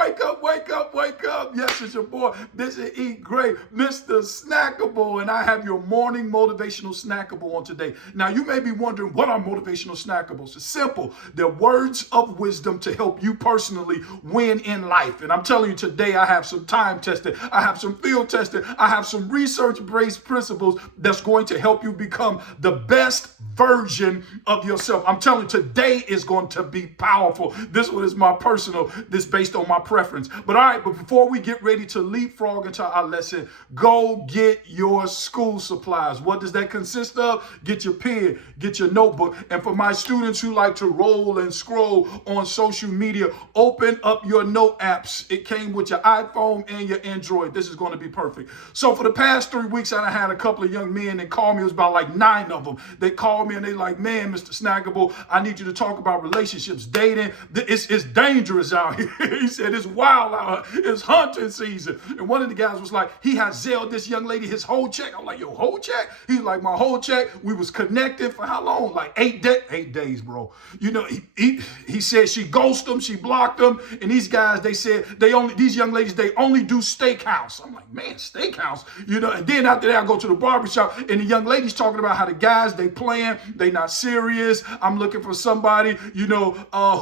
wake up, wake up, wake up. Yes, it's your boy, Busy Eat Great, Mr. Snackable, and I have your morning motivational snackable on today. Now, you may be wondering, what are motivational snackables? It's simple. They're words of wisdom to help you personally win in life. And I'm telling you today, I have some time tested, I have some field tested, I have some research-based principles that's going to help you become the best version of yourself. I'm telling you, today is going to be powerful. This one is my personal, this based on my preference. But all right, but before we get ready to leapfrog into our lesson, go get your school supplies. What does that consist of? Get your pen, get your notebook. And for my students who like to roll and scroll on social media, open up your note apps. It came with your iPhone and your Android. This is going to be perfect. So for the past 3 weeks, I had a couple of young men that called me. It was about like 9 of them. They called me and they like, man, Mr. Snackable, I need you to talk about relationships, dating. It's dangerous out here. He said it's wild out here. It's hunting season. And one of the guys was like, he has Zelled this young lady his whole check. I'm like, your whole check? He's like, my whole check. We was connected for how long? Like 8 days, bro. You know, he said she ghosted him, she blocked him, and these guys, they said these young ladies, they only do steakhouse. I'm like, man, steakhouse, you know. And then after that, I go to the barbershop, and the young ladies talking about how the guys, they playing, they not serious. I'm looking for somebody, you know,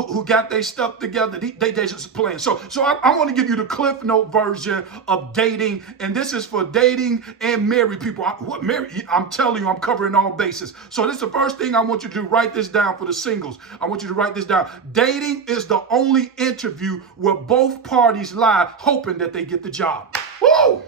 who got their stuff together. They just playing. So I want to give you the Cliff Note version of dating, and this is for dating and married people. I'm telling you, I'm covering all bases. So this is the first thing I want you to do. Write this down for the singles. I want you to write this down. Dating is the only interview where both parties lie, hoping that they get the job. Woo!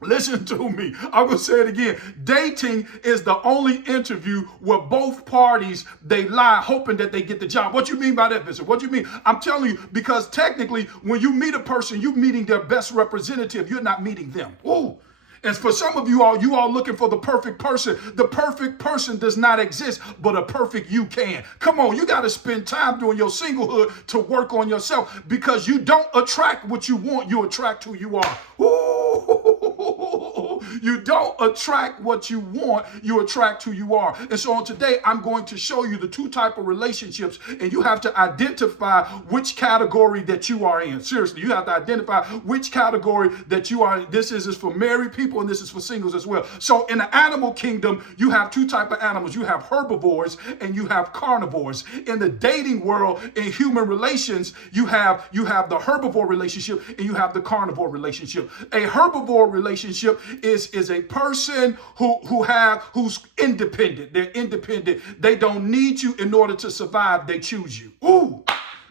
Listen to me. I'm going to say it again. Dating is the only interview where both parties, they lie, hoping that they get the job. What you mean by that, Vincent? What do you mean? I'm telling you, because technically, when you meet a person, you're meeting their best representative. You're not meeting them. Ooh. And for some of you all looking for the perfect person. The perfect person does not exist, but a perfect you can. Come on, you got to spend time during your singlehood to work on yourself, because you don't attract what you want, you attract who you are. Ooh. You don't attract what you want, you attract who you are. And so on today, I'm going to show you the 2 types of relationships, and you have to identify which category that you are in. Seriously, you have to identify which category that you are in. This is for married people, and this is for singles as well. So in the animal kingdom, you have 2 types of animals. You have herbivores and you have carnivores. In the dating world, in human relations, you have the herbivore relationship and you have the carnivore relationship. A herbivore relationship is a person who's independent. They're independent. They don't need you in order to survive. They choose you. Ooh.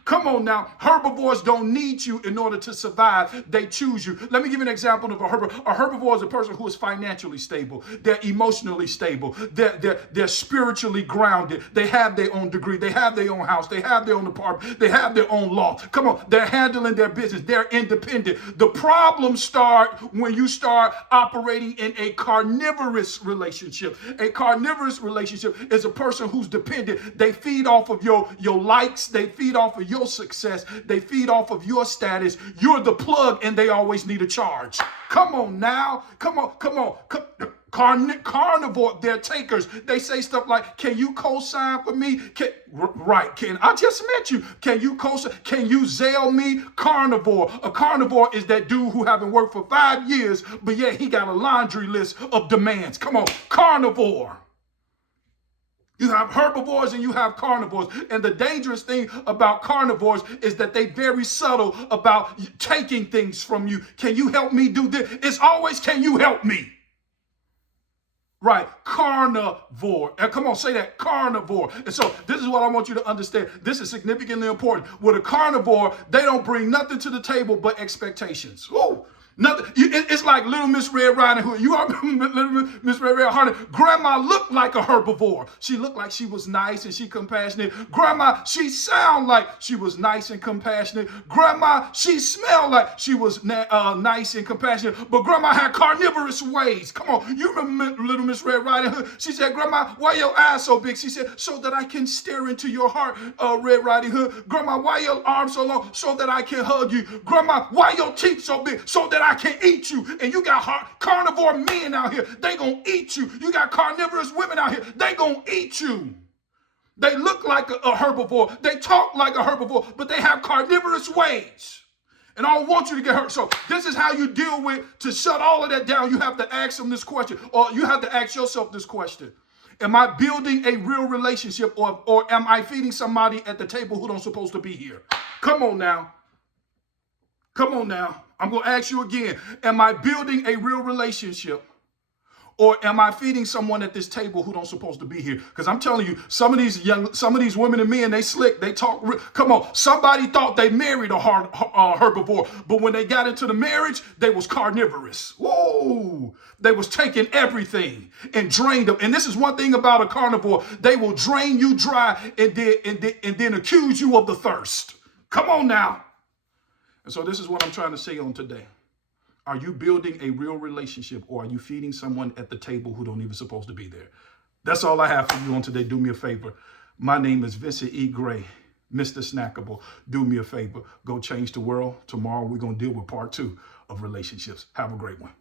Come on now. Herbivores don't need you in order to survive. They choose you. Let me give you an example of a herbivore. A herbivore is a person who is financially stable. They're emotionally stable. They're spiritually grounded. They have their own degree. They have their own house. They have their own apartment. They have their own law. Come on. They're handling their business. They're independent. The problems start when you start operating in a carnivorous relationship. A carnivorous relationship is a person who's dependent. They feed off of your likes. They feed off of your success. They feed off of your status. You're the plug and they always need a charge. Come on now. Come on. Carnivore, they're takers. They say stuff like, can you co-sign for me? I just met you. Can you co-sign? Can you Zelle me? Carnivore. A carnivore is that dude who haven't worked for 5 years, but yet he got a laundry list of demands. Come on, carnivore. You have herbivores and you have carnivores. And the dangerous thing about carnivores is that they're very subtle about taking things from you. Can you help me do this? It's always, can you help me? Right, carnivore. And come on, say that, carnivore. And so this is what I want you to understand. This is significantly important. With a carnivore, they don't bring nothing to the table but expectations. Ooh. Nothing. It's like Little Miss Red Riding Hood. You are Little Miss Red Riding Hood. Grandma looked like a herbivore. She looked like she was nice and she compassionate. Grandma, she sounded like she was nice and compassionate. Grandma, she smelled like she was nice and compassionate. But Grandma had carnivorous ways. Come on, you remember Little Miss Red Riding Hood? She said, Grandma, why your eyes so big? She said, so that I can stare into your heart, Red Riding Hood. Grandma, why your arms so long? So that I can hug you. Grandma, why your teeth so big? So that I can eat you. And you got carnivore men out here, they gonna eat you. You got carnivorous women out here, they gonna eat you. They look like a herbivore, they talk like a herbivore, but they have carnivorous ways. And I don't want you to get hurt. So this is how you deal with, to shut all of that down, you have to ask them this question, or you have to ask yourself this question. Am I building a real relationship, or am I feeding somebody at the table who don't supposed to be here? Come on now. Come on now. I'm going to ask you again. Am I building a real relationship, or am I feeding someone at this table who don't supposed to be here? Because I'm telling you, some of these women and men, they slick, they talk. Come on, somebody thought they married a herbivore, but when they got into the marriage, they was carnivorous. Whoa, they was taking everything and drained them. And this is one thing about a carnivore: they will drain you dry and then accuse you of the thirst. Come on now. And so this is what I'm trying to say on today. Are you building a real relationship, or are you feeding someone at the table who don't even supposed to be there? That's all I have for you on today. Do me a favor. My name is Vincent E. Gray, Mr. Snackable. Do me a favor. Go change the world. Tomorrow we're going to deal with part 2 of relationships. Have a great one.